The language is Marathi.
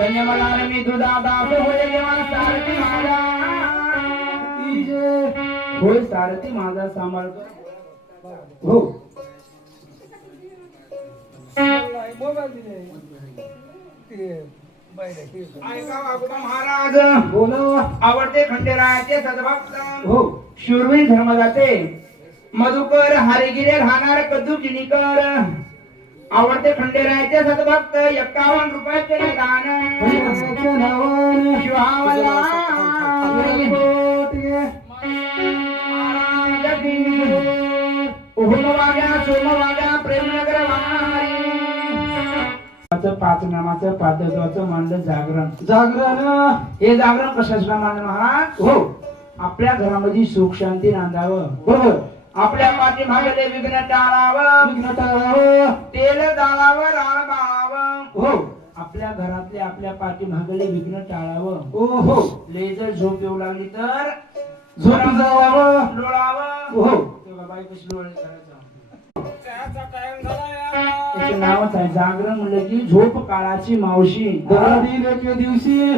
धन्यवाद मी दुधा दाब होय देवा सारथी माझा होय सारथी माझा सांभाळ हो ऐका वागोबा महाराज बोलो आवडते खंडेरायाचे सद्भक्त हो शूरवीर धर्मदाते मधुकर हरिगिरे घाणार कद्दू चिनीकर आवडते खंडेरायाचे सद्भक्त 51 रुपयाचे दान शिवावला सोमवाग्या प्रेमनगर पाच नामाचं पादत्वाचं मांडलं जागरण हे जागरण कशाचं मांडलं महाराज हो आपल्या घरामध्ये सुख शांती नांदावं बरोबर आपल्या पाठीमागले विघ्न टाळावं तेल जाळावं राळ बाळावं हो आपल्या घरातले आपल्या पाठीमागले विघ्न टाळावं हो हो लेजर झोप येऊ लागली तर झोप जावावं लोळावं हो तेव्हा बाई कशी लोळे करायचं त्याचं नावच आहे जागरण म्हणलं की झोप काळाची मावशी दिवशी